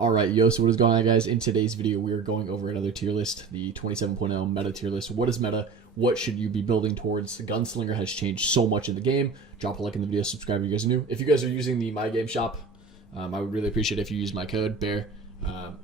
Alright, yo, so what is going on, guys? In today's video, we are going over another tier list, the 27.0 meta tier list. What is meta? What should you be building towards? The Gunslinger has changed so much in the game. Drop a like in the video, subscribe if you guys are new. If you guys are using the My Game Shop, I would really appreciate it if you use my code, BEAR.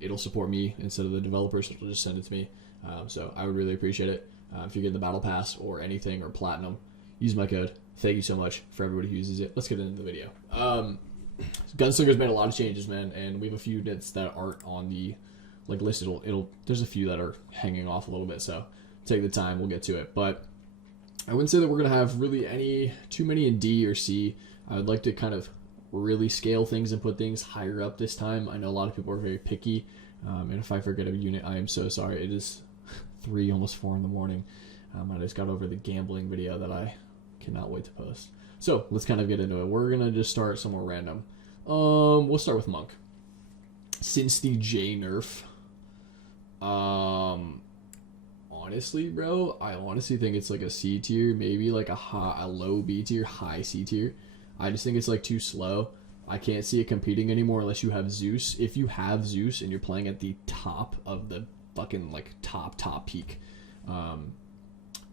It'll support me instead of the developers, it'll just send it to me. So I would really appreciate it. If you get the Battle Pass or anything or Platinum, use my code. Thank you so much for everybody who uses it. Let's get into the video. Gunslinger's made a lot of changes, man, and we have a few units that aren't on the list. There's a few that are hanging off a little bit, so take the time, we'll get to it. But I wouldn't say that we're gonna have really too many in D or C. I would like to kind of really scale things and put things higher up this time. I know a lot of people are very picky, and if I forget a unit, I am so sorry. It is 3, almost 4 in the morning. I just got over the gambling video that I cannot wait to post. So let's kind of get into it. We're gonna just start somewhere random. We'll start with Monk. Since the J nerf, honestly, bro, I honestly think it's like a C tier, maybe like a low B tier, high C tier. I just think it's like too slow. I can't see it competing anymore unless you have Zeus. If you have Zeus and you're playing at the top of the fucking top peak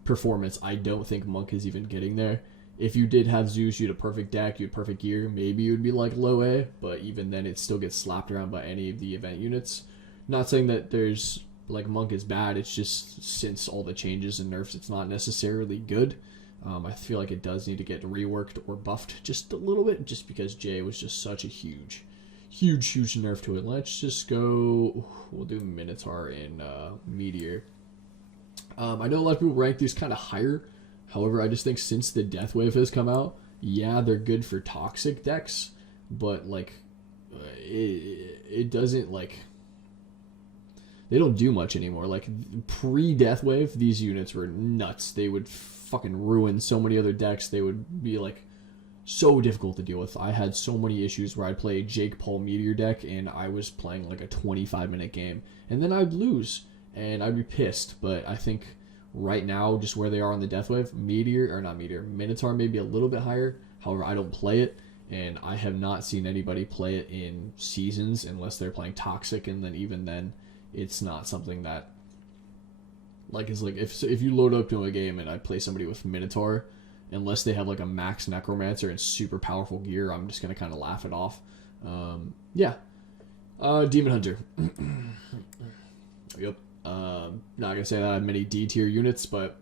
performance, I don't think Monk is even getting there. If you did have Zeus, you had a perfect deck, you had perfect gear, maybe you would be like low A, but even then it still gets slapped around by any of the event units. Not saying that there's Monk is bad, it's just since all the changes and nerfs, it's not necessarily good. I feel like it does need to get reworked or buffed just a little bit, just because J was just such a huge nerf to it. Let's just go, we'll do Minotaur in Meteor. I know a lot of people rank these kind of higher. However, I just think since the Death Wave has come out, yeah, they're good for toxic decks, but it doesn't they don't do much anymore. Pre-Death Wave, these units were nuts. They would fucking ruin so many other decks. They would be so difficult to deal with. I had so many issues where I'd play a Jake Paul Meteor deck and I was playing a 25-minute game, and then I'd lose and I'd be pissed. But I think right now, just where they are on the Death Wave, Minotaur may be a little bit higher. However, I don't play it, and I have not seen anybody play it in seasons unless they're playing Toxic, and then even then, it's not something that if you load up to a game and I play somebody with Minotaur, unless they have a max Necromancer and super powerful gear, I'm just gonna kind of laugh it off. Demon Hunter. Yep. Not gonna say that I have many D tier units, but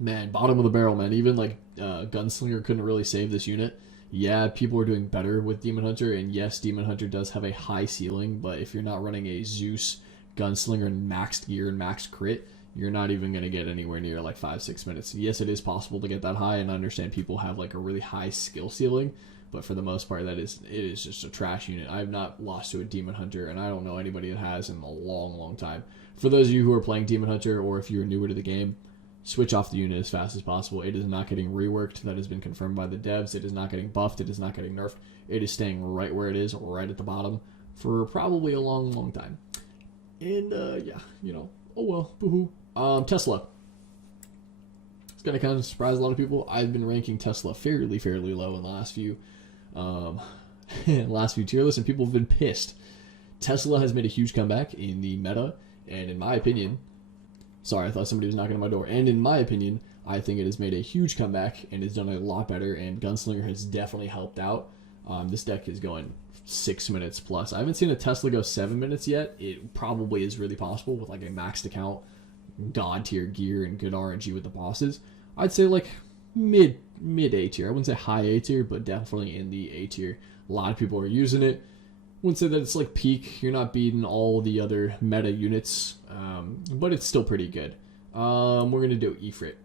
man, bottom of the barrel, man. Even Gunslinger couldn't really save this unit. Yeah, people are doing better with Demon Hunter, and yes, Demon Hunter does have a high ceiling, but if you're not running a Zeus Gunslinger and maxed gear and maxed crit, you're not even gonna get anywhere near 5-6 minutes. Yes, it is possible to get that high, and I understand people have a really high skill ceiling, but for the most part, it is just a trash unit. I have not lost to a Demon Hunter, and I don't know anybody that has in a long time. For those of you who are playing Demon Hunter, or if you're newer to the game, switch off the unit as fast as possible. It is not getting reworked. That has been confirmed by the devs. It is not getting buffed. It is not getting nerfed. It is staying right where it is, right at the bottom, for probably a long time. And, oh well, boo-hoo. Tesla. It's going to kind of surprise a lot of people. I've been ranking Tesla fairly low in the last few tier lists, and people have been pissed. Tesla has made a huge comeback in the meta, and in my opinion, sorry, I thought somebody was knocking on my door, and in my opinion, I think it has made a huge comeback and has done a lot better, and Gunslinger has definitely helped out. This deck is going 6 minutes plus. I haven't seen a Tesla go 7 minutes yet. It probably is really possible with a maxed account, god tier gear, and good RNG with the bosses. I'd say mid A tier. I wouldn't say high A tier, but definitely in the A tier. A lot of people are using it. Wouldn't say that it's peak. You're not beating all the other meta units, but it's still pretty good. We're gonna do Ifrit.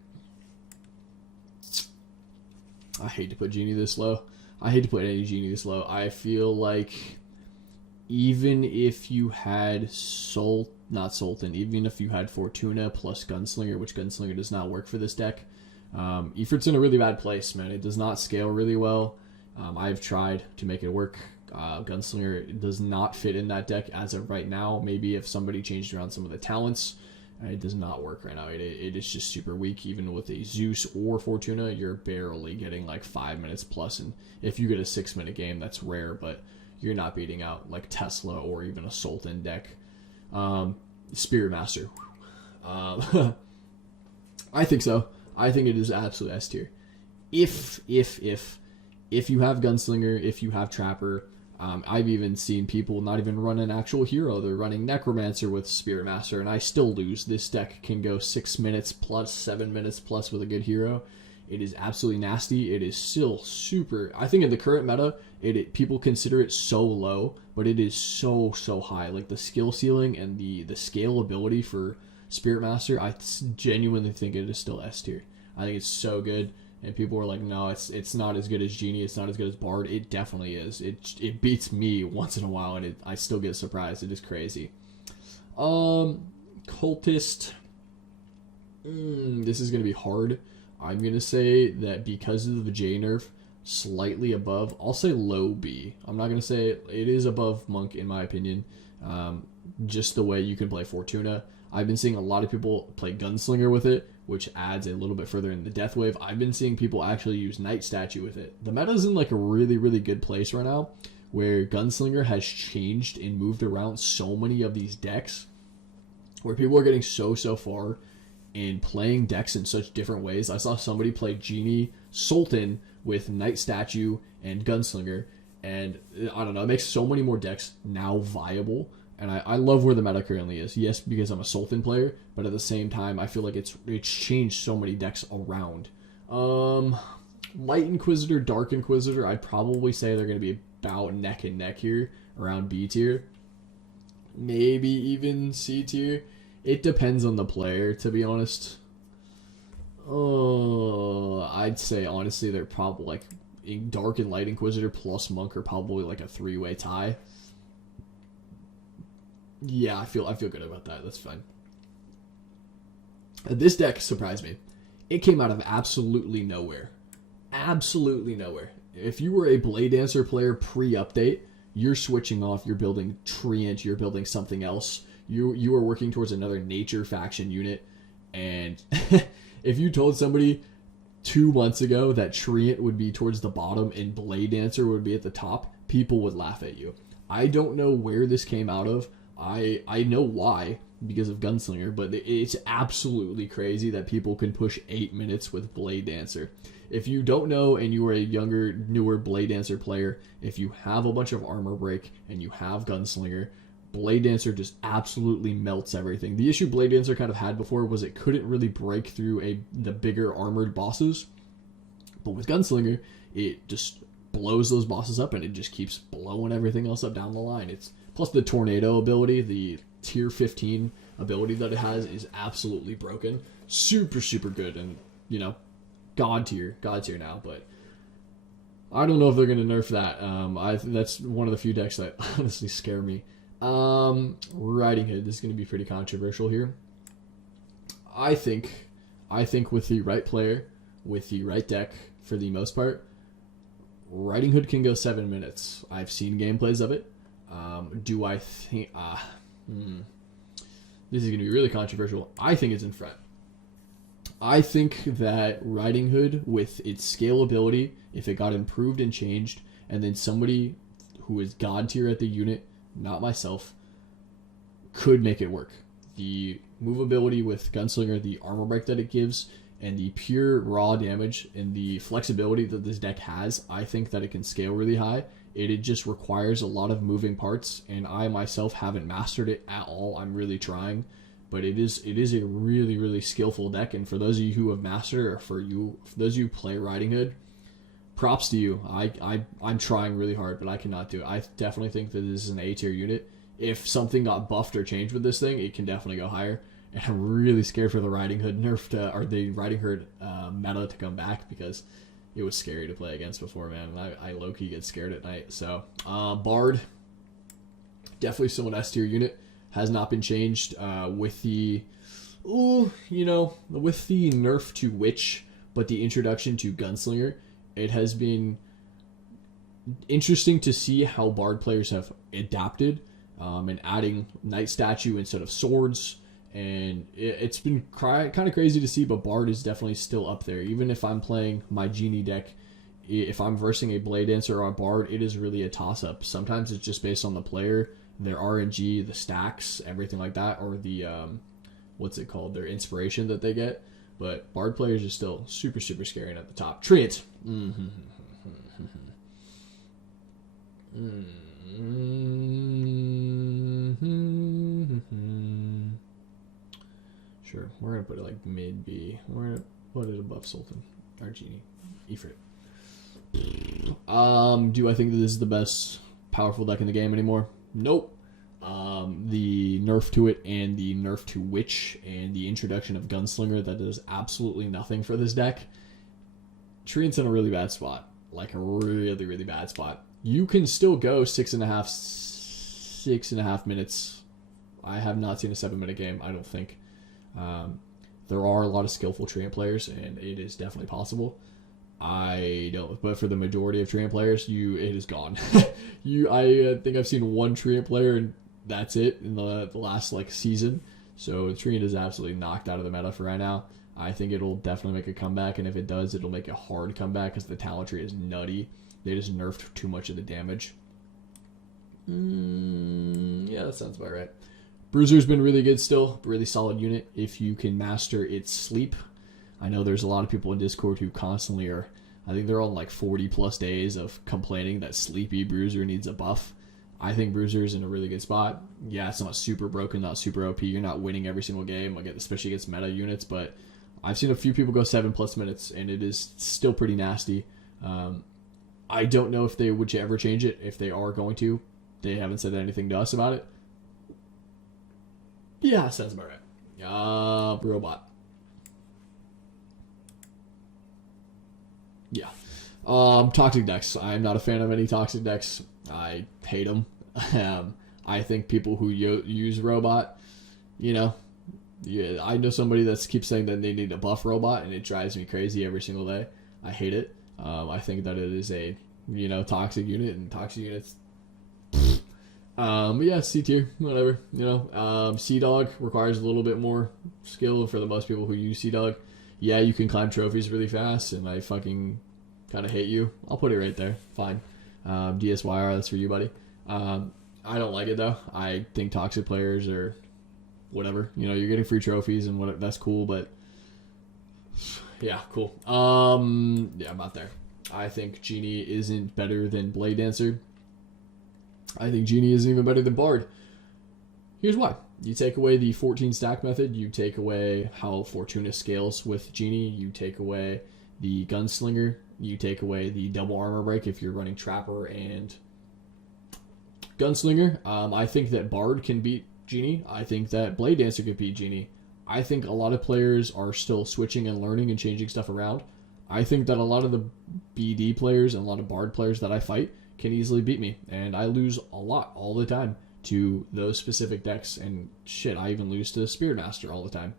I hate to put Genie this low. I hate to put any Genie this low. I feel like even if you had even if you had Fortuna plus Gunslinger, which Gunslinger does not work for this deck, Ifrit's in a really bad place, man. It does not scale really well. I've tried to make it work. Gunslinger does not fit in that deck as of right now. Maybe if somebody changed around some of the talents, it does not work right now. It is just super weak. Even with a Zeus or Fortuna, you're barely getting 5 minutes plus, and if you get a 6 minute game, that's rare, but you're not beating out like Tesla or even a Sultan deck. Spirit Master. I think so. I think it is absolute S tier. If you have Gunslinger, if you have Trapper, I've even seen people not even run an actual hero. They're running Necromancer with Spirit Master, and I still lose. This deck can go 6 minutes plus, 7 minutes plus with a good hero. It is absolutely nasty. It is still super. I think in the current meta, people consider it so low, but it is so high. Like the skill ceiling and the scalability for Spirit Master, I genuinely think it is still S tier. I think it's so good. And people were like, no, it's not as good as Genie. It's not as good as Bard. It definitely is. It beats me once in a while, and I still get surprised. It is crazy. Cultist. This is going to be hard. I'm going to say that because of the J nerf, slightly above. I'll say low B. I'm not going to say it is above Monk, in my opinion. Just the way you can play Fortuna. I've been seeing a lot of people play Gunslinger with it, which adds a little bit further in the death wave. I've been seeing people actually use Night Statue with it. The meta's in like a really good place right now, where Gunslinger has changed and moved around so many of these decks, where people are getting so far in playing decks in such different ways. I saw somebody play Genie Sultan with Night Statue and Gunslinger, and I don't know, it makes so many more decks now viable. And I love where the meta currently is. Yes, because I'm a Sultan player, but at the same time, I feel like it's changed so many decks around. Light Inquisitor, Dark Inquisitor, I'd probably say they're going to be about neck and neck here, around B tier. Maybe even C tier. It depends on the player, to be honest. I'd say, honestly, they're probably like Dark and Light Inquisitor plus Monk are probably like a 3-way tie. Yeah, I feel good about that. That's fine. This deck surprised me. It came out of absolutely nowhere. Absolutely nowhere. If you were a Blade Dancer player pre-update, you're switching off, you're building Treant, you're building something else. You are working towards another nature faction unit. And if you told somebody 2 months ago that Treant would be towards the bottom and Blade Dancer would be at the top, people would laugh at you. I don't know where this came out of. I know why, because of Gunslinger, but it's absolutely crazy that people can push 8 minutes with Blade Dancer. If you don't know and you are a younger, newer Blade Dancer player, if you have a bunch of armor break and you have Gunslinger, Blade Dancer just absolutely melts everything. The issue Blade Dancer kind of had before was it couldn't really break through the bigger armored bosses, but with Gunslinger, it just blows those bosses up and it just keeps blowing everything else up down the line. Plus the Tornado ability, the tier 15 ability that it has is absolutely broken. Super good, and, you know, God tier now, but I don't know if they're going to nerf that. That's one of the few decks that honestly scare me. Riding Hood, this is going to be pretty controversial here. I think with the right player, with the right deck, for the most part, Riding Hood can go 7 minutes. I've seen gameplays of it. Do I think... This is going to be really controversial. I think it's in front. I think that Riding Hood, with its scalability, if it got improved and changed, and then somebody who is God tier at the unit, not myself, could make it work. The movability with Gunslinger, the armor break that it gives, and the pure raw damage and the flexibility that this deck has, I think that it can scale really high. It just requires a lot of moving parts, and I myself haven't mastered it at all. I'm really trying, but it is a really skillful deck. And for those of you who have mastered it, or for those of you who play Riding Hood, props to you. I'm trying really hard, but I cannot do it. I definitely think that this is an A tier unit. If something got buffed or changed with this thing, it can definitely go higher. And I'm really scared for the Riding Hood nerf or the Riding Hood meta to come back, because it was scary to play against before, man. I low-key get scared at night. So, Bard, definitely still an S tier unit. Has not been changed with the nerf to Witch, but the introduction to Gunslinger. It has been interesting to see how Bard players have adapted and adding Night Statue instead of swords. And it's been kind of crazy to see, but Bard is definitely still up there. Even if I'm playing my Genie deck if I'm versing a Blade Dancer or a Bard, it is really a toss-up. Sometimes it's just based on the player, their RNG, the stacks, everything like that, or the, what's it called, their inspiration that they get. But Bard players are still super, super scary at the top. Treant. Sure, we're going to put it like mid B. We're going to put it above Sultan. Or Genie. Ifrit. Do I think that this is the best powerful deck in the game anymore? Nope. The nerf to it and the nerf to Witch and the introduction of Gunslinger that does absolutely nothing for this deck. Treant's in a really bad spot. Like a really, really bad spot. You can still go 6.5 minutes. I have not seen a 7-minute game, I don't think. There are a lot of skillful Treant players, and it is definitely possible. I don't, but for the majority of Treant players, it is gone. I think I've seen one Treant player, and that's it in the last like season. So Treant is absolutely knocked out of the meta for right now. I think it'll definitely make a comeback, and if it does, it'll make a hard comeback because the talent tree is nutty. They just nerfed too much of the damage. Yeah, that sounds about right. Bruiser's been really good still, really solid unit if you can master its sleep. I know there's a lot of people in Discord who constantly are, I think they're on like 40 plus days of complaining that sleepy Bruiser needs a buff. I think Bruiser is in a really good spot. Yeah, it's not super broken, not super OP. You're not winning every single game, especially against meta units, but I've seen a few people go 7+ minutes, and it is still pretty nasty. I don't know if they would ever change it. If they are going to, they haven't said anything to us about it. Yeah, sounds about right. Robot. Yeah. Toxic decks. I'm not a fan of any toxic decks. I hate them. I think people who use Robot, yeah, I know somebody that keeps saying that they need a buff Robot, and it drives me crazy every single day. I hate it. I think that it is a, toxic unit, and toxic units. But yeah, C tier, whatever. Sea Dog requires a little bit more skill for the most people who use Sea Dog. Yeah, you can climb trophies really fast, and I fucking kind of hate you. I'll put it right there. Fine. DSYR, that's for you, buddy. I don't like it though. I think toxic players are whatever. You're getting free trophies and what that's cool, but yeah, cool. Yeah, about there. I think Genie isn't better than Blade Dancer. I think Genie isn't even better than Bard. Here's why. You take away the 14 stack method, you take away how Fortuna scales with Genie, you take away the Gunslinger, you take away the double armor break if you're running Trapper and Gunslinger. I think that Bard can beat Genie. I think that Blade Dancer could beat Genie. I think a lot of players are still switching and learning and changing stuff around. I think that a lot of the BD players and a lot of Bard players that I fight can easily beat me, and I lose a lot all the time to those specific decks, and shit, I even lose to Spirit Master all the time.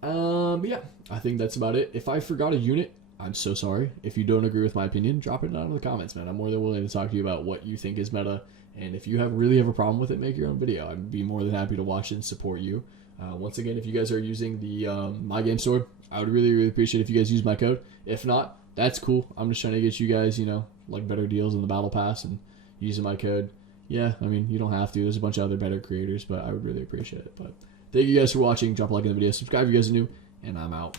But yeah, I think that's about it. If I forgot a unit, I'm so sorry. If you don't agree with my opinion, drop it down in the comments, man. I'm more than willing to talk to you about what you think is meta, and if you really have a problem with it, make your own video. I'd be more than happy to watch it and support you. Once again, if you guys are using the My Game Store, I would really, really appreciate if you guys use my code. If not, that's cool. I'm just trying to get you guys, like better deals in the Battle Pass and using my code. Yeah, I mean, you don't have to. There's a bunch of other better creators, but I would really appreciate it. But thank you guys for watching. Drop a like in the video. Subscribe if you guys are new, and I'm out.